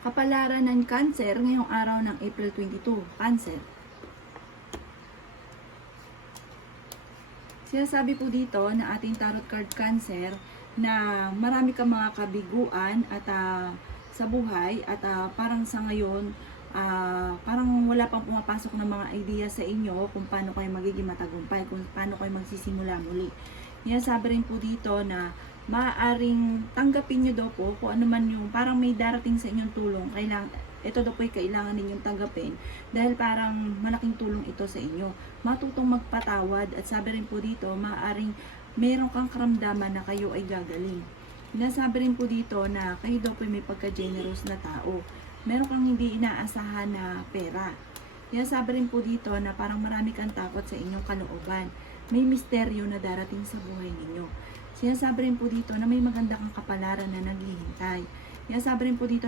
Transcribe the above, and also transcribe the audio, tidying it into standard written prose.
Kapalaran ng Cancer ngayong araw ng April 22. Cancer. Sinasabi po dito na ating tarot card Cancer na marami kang mga kabiguan at sa buhay at parang sa ngayon parang wala pang pumapasok ng mga idea sa inyo kung paano kayo magiging matagumpay, kung paano kayo magsisimula muli. Sinasabi rin po dito na maaaring tanggapin nyo daw po kung ano man yung parang may darating sa inyong tulong. Ito daw po ay kailangan ninyong tanggapin dahil parang malaking tulong ito sa inyo. Matutong magpatawad at sabi rin po dito, maaaring meron kang karamdaman na kayo ay gagaling. Sinasabi rin po dito na kayo daw po may pagka-generous na tao. Meron kang hindi inaasahan na pera. Sinasabi rin po dito na parang marami kang takot sa inyong kalooban. May misteryo na darating sa buhay ninyo. Sinasabi rin po dito na may maganda kang kapalaran na naghihintay. Sinasabi rin po dito